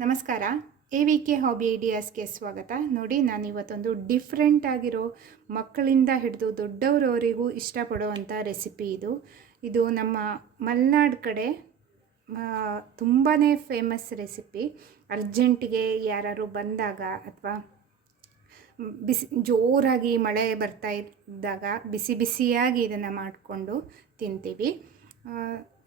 ನಮಸ್ಕಾರ. A V K hobby ಐಡಿಯಾಸ್ಗೆ ಸ್ವಾಗತ. ನೋಡಿ, ನಾನು ಇವತ್ತೊಂದು ಡಿಫ್ರೆಂಟ್ ಆಗಿರೋ ಮಕ್ಕಳಿಂದ ಹಿಡಿದು ದೊಡ್ಡವರವರಿಗೂ ಇಷ್ಟಪಡುವಂಥ ರೆಸಿಪಿ ಇದು. ಇದು ನಮ್ಮ ಮಲೆನಾಡು ಕಡೆ ತುಂಬಾ ಫೇಮಸ್ ರೆಸಿಪಿ ಅರ್ಜೆಂಟಿಗೆ ಯಾರು ಬಂದಾಗ ಅಥವಾ ಬಿಸಿ, ಜೋರಾಗಿ ಮಳೆ ಬರ್ತಾ ಇದ್ದಾಗ ಬಿಸಿ ಬಿಸಿಯಾಗಿ ಇದನ್ನು ಮಾಡಿಕೊಂಡು ತಿಂತೀವಿ.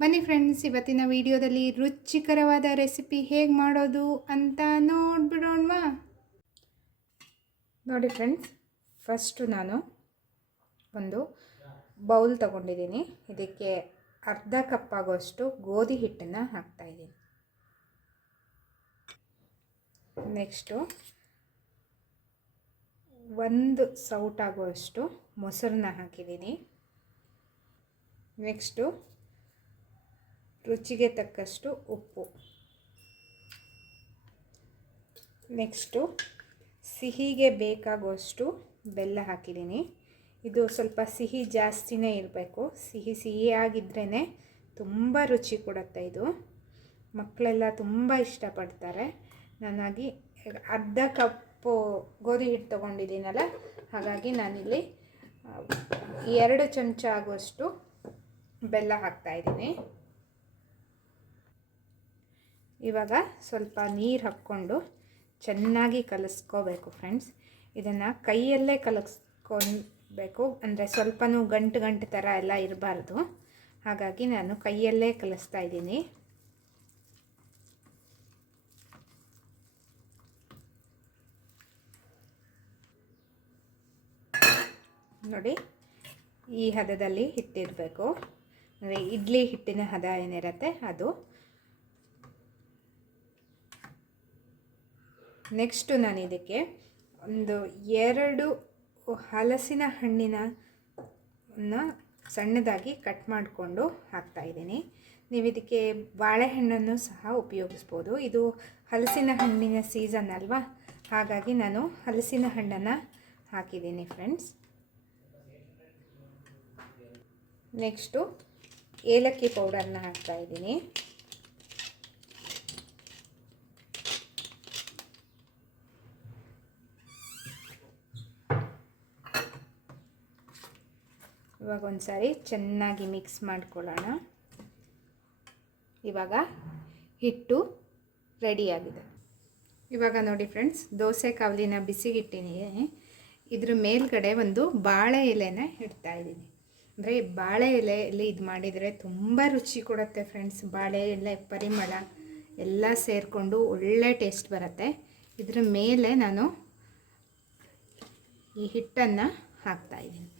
ಬನ್ನಿ ಫ್ರೆಂಡ್ಸ್ ಇವತ್ತಿನ ವಿಡಿಯೋದಲ್ಲಿ ರುಚಿಕರವಾದ ರೆಸಿಪಿ ಹೇಗೆ ಮಾಡೋದು ಅಂತ ನೋಡ್ಬಿಡೋಣವಾ. ನೋಡಿ ಫ್ರೆಂಡ್ಸ್ ಫಸ್ಟು ನಾನು ಒಂದು ಬೌಲ್ ತಗೊಂಡಿದ್ದೀನಿ. ಇದಕ್ಕೆ ಅರ್ಧ ಕಪ್ ಆಗೋಷ್ಟು ಗೋಧಿ ಹಿಟ್ಟನ್ನು ಹಾಕ್ತಾಯಿದ್ದೀನಿ ನೆಕ್ಸ್ಟು ಒಂದು ಸೌಟ್ ಆಗುವಷ್ಟು ಮೊಸರನ್ನ ಹಾಕಿದ್ದೀನಿ. ನೆಕ್ಸ್ಟು ರುಚಿಗೆ ತಕ್ಕಷ್ಟು ಉಪ್ಪು. ನೆಕ್ಸ್ಟು ಸಿಹಿಗೆ ಬೇಕಾಗುವಷ್ಟು ಬೆಲ್ಲ ಹಾಕಿದ್ದೀನಿ. ಇದು ಸ್ವಲ್ಪ ಸಿಹಿ ಜಾಸ್ತಿನೇ ಇರಬೇಕು. ಸಿಹಿ ಸಿಹಿಯಾಗಿದ್ರೇ ತುಂಬ ರುಚಿ ಕೊಡುತ್ತೆ ಇದು. ಮಕ್ಕಳೆಲ್ಲ ತುಂಬ ಇಷ್ಟಪಡ್ತಾರೆ. ನಾನಾಗಿ ಅರ್ಧ ಕಪ್ಪು ಗೋಧಿ ಹಿಟ್ಟು ತೊಗೊಂಡಿದ್ದೀನಲ್ಲ, ಹಾಗಾಗಿ ನಾನಿಲ್ಲಿ ಎರಡು ಚಮಚ ಆಗುವಷ್ಟು ಬೆಲ್ಲ ಹಾಕ್ತಾಯಿದ್ದೀನಿ ಇವಾಗ ಸ್ವಲ್ಪ ನೀರು ಹಾಕ್ಕೊಂಡು ಚೆನ್ನಾಗಿ ಕಲಸ್ಕೋಬೇಕು ಫ್ರೆಂಡ್ಸ್ ಇದನ್ನು ಕೈಯಲ್ಲೇ ಕಲಸ್ಕೊಬೇಕು ಅಂದರೆ ಸ್ವಲ್ಪನೂ ಗಂಟು ಗಂಟು ಥರ ಎಲ್ಲ ಇರಬಾರ್ದು. ಹಾಗಾಗಿ ನಾನು ಕೈಯಲ್ಲೇ ಕಲಿಸ್ತಾ ಇದ್ದೀನಿ. ನೋಡಿ, ಈ ಹದದಲ್ಲಿ ಹಿಟ್ಟಿರಬೇಕು. ಅಂದರೆ ಇಡ್ಲಿ ಹಿಟ್ಟಿನ ಹದ ಏನಿರುತ್ತೆ ಅದು. ನೆಕ್ಸ್ಟು ನಾನು ಇದಕ್ಕೆ ಒಂದು ಎರಡು ಹಲಸಿನ ಹಣ್ಣಿನ ಸಣ್ಣದಾಗಿ ಕಟ್ ಮಾಡಿಕೊಂಡು ಹಾಕ್ತಾಯಿದ್ದೀನಿ ನೀವು ಇದಕ್ಕೆ ಬಾಳೆಹಣ್ಣನ್ನು ಸಹ ಉಪಯೋಗಿಸ್ಬೋದು. ಇದು ಹಲಸಿನ ಹಣ್ಣಿನ ಸೀಸನ್ ಅಲ್ವಾ? ಹಾಗಾಗಿ ನಾನು ಹಲಸಿನ ಹಣ್ಣನ್ನು ಹಾಕಿದ್ದೀನಿ ಫ್ರೆಂಡ್ಸ್. ನೆಕ್ಸ್ಟು ಏಲಕ್ಕಿ ಪೌಡರ್ನ ಹಾಕ್ತಾಯಿದ್ದೀನಿ ಇವಾಗ ಒಂದು ಸಾರಿ ಚೆನ್ನಾಗಿ ಮಿಕ್ಸ್ ಮಾಡ್ಕೊಳ್ಳೋಣ. ಇವಾಗ ಹಿಟ್ಟು ರೆಡಿಯಾಗಿದೆ ಇವಾಗ ನೋಡಿ ಫ್ರೆಂಡ್ಸ್ ದೋಸೆ ಕಾವಲಿನ ಬಿಸಿಗಿಟ್ಟಿನಿ. ಇದ್ರ ಮೇಲ್ಗಡೆ ಒಂದು ಬಾಳೆ ಎಲೆನ ಇಡ್ತಾ ಇದ್ದೀನಿ. ಅಂದರೆ ಬಾಳೆ ಎಲೆಯಲ್ಲಿ ಇದು ಮಾಡಿದರೆ ತುಂಬ ರುಚಿ ಕೊಡುತ್ತೆ ಫ್ರೆಂಡ್ಸ್ ಬಾಳೆ ಎಲೆ, ಪರಿಮಳ ಎಲ್ಲ ಸೇರಿಕೊಂಡು ಒಳ್ಳೆ ಟೇಸ್ಟ್ ಬರುತ್ತೆ. ಇದ್ರ ಮೇಲೆ ನಾನು ಈ ಹಿಟ್ಟನ್ನು ಹಾಕ್ತಾ ಇದ್ದೀನಿ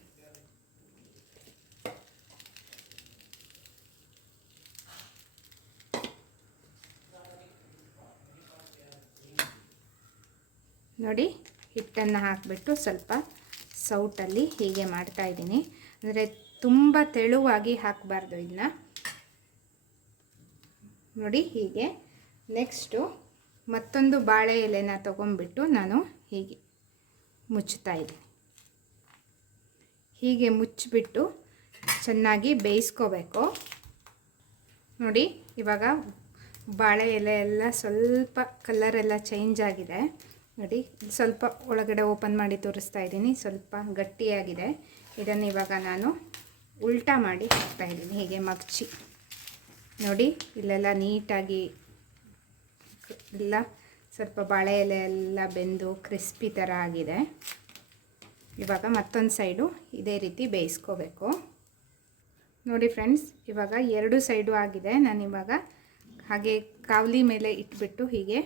ನೋಡಿ, ಹಿಟ್ಟನ್ನು ಹಾಕಿಬಿಟ್ಟು ಸ್ವಲ್ಪ ಸೌಟಲ್ಲಿ ಹೀಗೆ ಮಾಡ್ತಾ ಇದ್ದೀನಿ. ಅಂದರೆ ತುಂಬ ತೆಳುವಾಗಿ ಹಾಕಬಾರ್ದು ಇದನ್ನ ನೋಡಿ, ಹೀಗೆ. ನೆಕ್ಸ್ಟು ಮತ್ತೊಂದು ಬಾಳೆ ಎಲೆನ ತೊಗೊಂಬಿಟ್ಟು ನಾನು ಹೀಗೆ ಮುಚ್ಚುತ್ತಾ ಇದ್ದೀನಿ. ಹೀಗೆ ಮುಚ್ಚಿಬಿಟ್ಟು ಚೆನ್ನಾಗಿ ಬೇಯಿಸ್ಕೋಬೇಕು. ನೋಡಿ, ಇವಾಗ ಬಾಳೆ ಎಲೆ ಎಲ್ಲ ಸ್ವಲ್ಪ ಕಲರೆಲ್ಲ ಚೇಂಜ್ ಆಗಿದೆ. ನೋಡಿ, ಸ್ವಲ್ಪ ಒಳಗಡೆ ಓಪನ್ ಮಾಡಿ ತೋರಿಸ್ತಾ ಇದ್ದೀನಿ. ಸ್ವಲ್ಪ ಗಟ್ಟಿಯಾಗಿದೆ. ಇದನ್ನು ಇವಾಗ ನಾನು ಉಲ್ಟಾ ಮಾಡಿ ಹಾಕ್ತಾ ಇದ್ದೀನಿ. ಹೀಗೆ ಮಗ್ಚಿ. ನೋಡಿ, ಇಲ್ಲೆಲ್ಲ ನೀಟಾಗಿ ಎಲ್ಲ ಸ್ವಲ್ಪ ಬಾಳೆ ಎಲೆ ಎಲ್ಲ ಬೆಂದು ಕ್ರಿಸ್ಪಿ ಥರ ಆಗಿದೆ. ಇವಾಗ ಮತ್ತೊಂದು ಸೈಡು ಇದೇ ರೀತಿ ಬೇಯಿಸ್ಕೋಬೇಕು. ನೋಡಿ ಫ್ರೆಂಡ್ಸ್, ಇವಾಗ ಎರಡು ಸೈಡು ಆಗಿದೆ. ನಾನು ಇವಾಗ ಹಾಗೆ ಕಾವಲಿ ಮೇಲೆ ಇಟ್ಬಿಟ್ಟು ಹೀಗೆ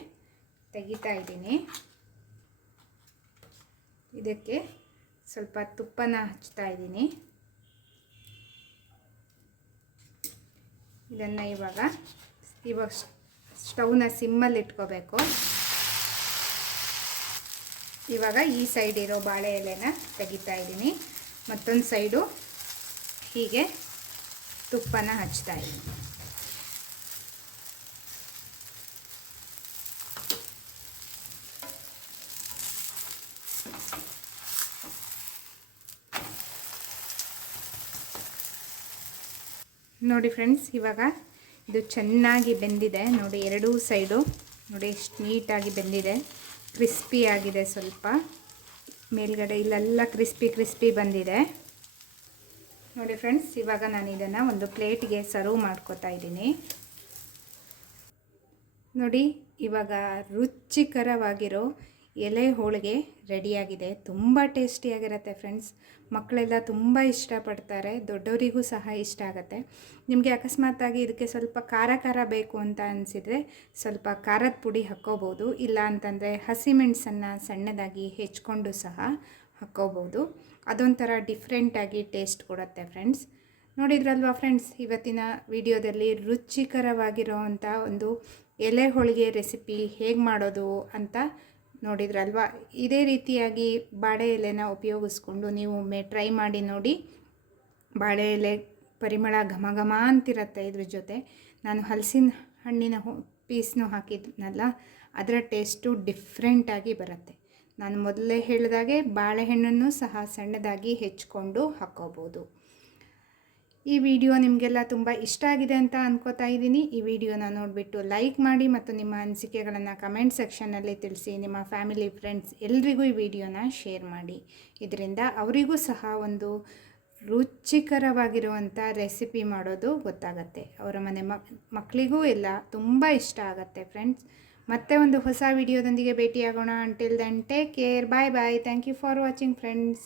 ತೆಗಿತಾ ಇದ್ದೀನಿ. ಇದಕ್ಕೆ ಸ್ವಲ್ಪ ತುಪ್ಪನ ಹಚ್ತಾ ಇದ್ದೀನಿ. ಇದನ್ನು ಇವಾಗ ಇವಾಗ ಸ್ಟವ್ನ ಸಿಮ್ಮಲ್ಲಿ ಇಟ್ಕೋಬೇಕು. ಇವಾಗ ಈ ಸೈಡ್ ಇರೋ ಬಾಳೆ ಎಲೆನ ತೆಗಿತಾ ಇದ್ದೀನಿ. ಮತ್ತೊಂದು ಸೈಡು ಹೀಗೆ ತುಪ್ಪನ ಹಚ್ತಾ ಇದ್ದೀನಿ. ನೋಡಿ ಫ್ರೆಂಡ್ಸ್ ಇವಾಗ ಇದು ಚೆನ್ನಾಗಿ ಬೆಂದಿದೆ. ನೋಡಿ ಎರಡೂ ಸೈಡು ನೋಡಿ ಎಷ್ಟು ನೀಟಾಗಿ ಬೆಂದಿದೆ. ಕ್ರಿಸ್ಪಿ ಆಗಿದೆ ಸ್ವಲ್ಪ. ಮೇಲ್ಗಡೆ ಇಲ್ಲೆಲ್ಲ ಕ್ರಿಸ್ಪಿ ಕ್ರಿಸ್ಪಿ ಬಂದಿದೆ. ನೋಡಿ ಫ್ರೆಂಡ್ಸ್ ಇವಾಗ ನಾನು ಇದನ್ನು ಒಂದು ಪ್ಲೇಟ್ಗೆ ಸರ್ವ್ ಮಾಡ್ಕೋತಾ ಇದ್ದೀನಿ. ನೋಡಿ, ಇವಾಗ ರುಚಿಕರವಾಗಿರೋ ಎಲೆ ಹೋಳಿಗೆ ರೆಡಿಯಾಗಿದೆ. ತುಂಬ ಟೇಸ್ಟಿಯಾಗಿರುತ್ತೆ ಫ್ರೆಂಡ್ಸ್. ಮಕ್ಕಳೆಲ್ಲ ತುಂಬ ಇಷ್ಟಪಡ್ತಾರೆ. ದೊಡ್ಡವರಿಗೂ ಸಹ ಇಷ್ಟ ಆಗುತ್ತೆ. ನಿಮಗೆ ಅಕಸ್ಮಾತಾಗಿ ಇದಕ್ಕೆ ಸ್ವಲ್ಪ ಖಾರ ಖಾರ ಬೇಕು ಅಂತ ಅನಿಸಿದರೆ ಸ್ವಲ್ಪ ಖಾರದ ಪುಡಿ ಹಾಕ್ಕೋಬೋದು. ಇಲ್ಲ ಅಂತಂದರೆ ಹಸಿಮೆಣಸನ್ನು ಸಣ್ಣದಾಗಿ ಹೆಚ್ಕೊಂಡು ಸಹ ಹಾಕ್ಕೋಬೋದು. ಅದೊಂಥರ ಡಿಫ್ರೆಂಟಾಗಿ ಟೇಸ್ಟ್ ಕೊಡುತ್ತೆ ಫ್ರೆಂಡ್ಸ್. ನೋಡಿದ್ರಲ್ವಾ ಫ್ರೆಂಡ್ಸ್, ಇವತ್ತಿನ ವಿಡಿಯೋದಲ್ಲಿ ರುಚಿಕರವಾಗಿರೋ ಒಂದು ಎಲೆ ಹೋಳಿಗೆ ರೆಸಿಪಿ ಹೇಗೆ ಮಾಡೋದು ಅಂತ ನೋಡಿದ್ರಲ್ವಾ? ಇದೇ ರೀತಿಯಾಗಿ ಬಾಳೆ ಎಲೆನ ಉಪಯೋಗಿಸ್ಕೊಂಡು ನೀವು ಒಮ್ಮೆ ಟ್ರೈ ಮಾಡಿ ನೋಡಿ. ಬಾಳೆ ಎಲೆ ಪರಿಮಳ ಘಮ ಘಮ ಅಂತಿರತ್ತೆ ಇದ್ರ ಜೊತೆ. ನಾನು ಹಲಸಿನ ಹಣ್ಣಿನ ಪೀಸ್ನು ಹಾಕಿದ್ನಲ್ಲ, ಅದರ ಟೇಸ್ಟು ಡಿಫ್ರೆಂಟಾಗಿ ಬರುತ್ತೆ. ನಾನು ಮೊದಲೇ ಹೇಳಿದಾಗೆ ಬಾಳೆಹಣ್ಣನ್ನು ಸಹ ಸಣ್ಣದಾಗಿ ಹೆಚ್ಕೊಂಡು ಹಾಕ್ಕೋಬೋದು ಈ ವಿಡಿಯೋ ನಿಮಗೆಲ್ಲ ತುಂಬ ಇಷ್ಟ ಆಗಿದೆ ಅಂತ ಅನ್ಕೋತಾ ಇದ್ದೀನಿ. ಈ ವಿಡಿಯೋನ ನೋಡಿಬಿಟ್ಟು ಲೈಕ್ ಮಾಡಿ ಮತ್ತು ನಿಮ್ಮ ಅನಿಸಿಕೆಗಳನ್ನು ಕಮೆಂಟ್ ಸೆಕ್ಷನ್ನಲ್ಲಿ ತಿಳಿಸಿ, ನಿಮ್ಮ ಫ್ಯಾಮಿಲಿ, ಫ್ರೆಂಡ್ಸ್ ಎಲ್ರಿಗೂ ಈ ವಿಡಿಯೋನ ಶೇರ್ ಮಾಡಿ. ಇದರಿಂದ ಅವರಿಗೂ ಸಹ ಒಂದು ರುಚಿಕರವಾಗಿರುವಂಥ ರೆಸಿಪಿ ಮಾಡೋದು ಗೊತ್ತಾಗತ್ತೆ. ಅವರ ಮನೆ ಮಕ್ಕಳಿಗೂ ಎಲ್ಲ ತುಂಬ ಇಷ್ಟ ಆಗುತ್ತೆ ಫ್ರೆಂಡ್ಸ್. ಮತ್ತೆ ಒಂದು ಹೊಸ ವಿಡಿಯೋದೊಂದಿಗೆ ಭೇಟಿಯಾಗೋಣ. Until then take care bye bye thank you for watching friends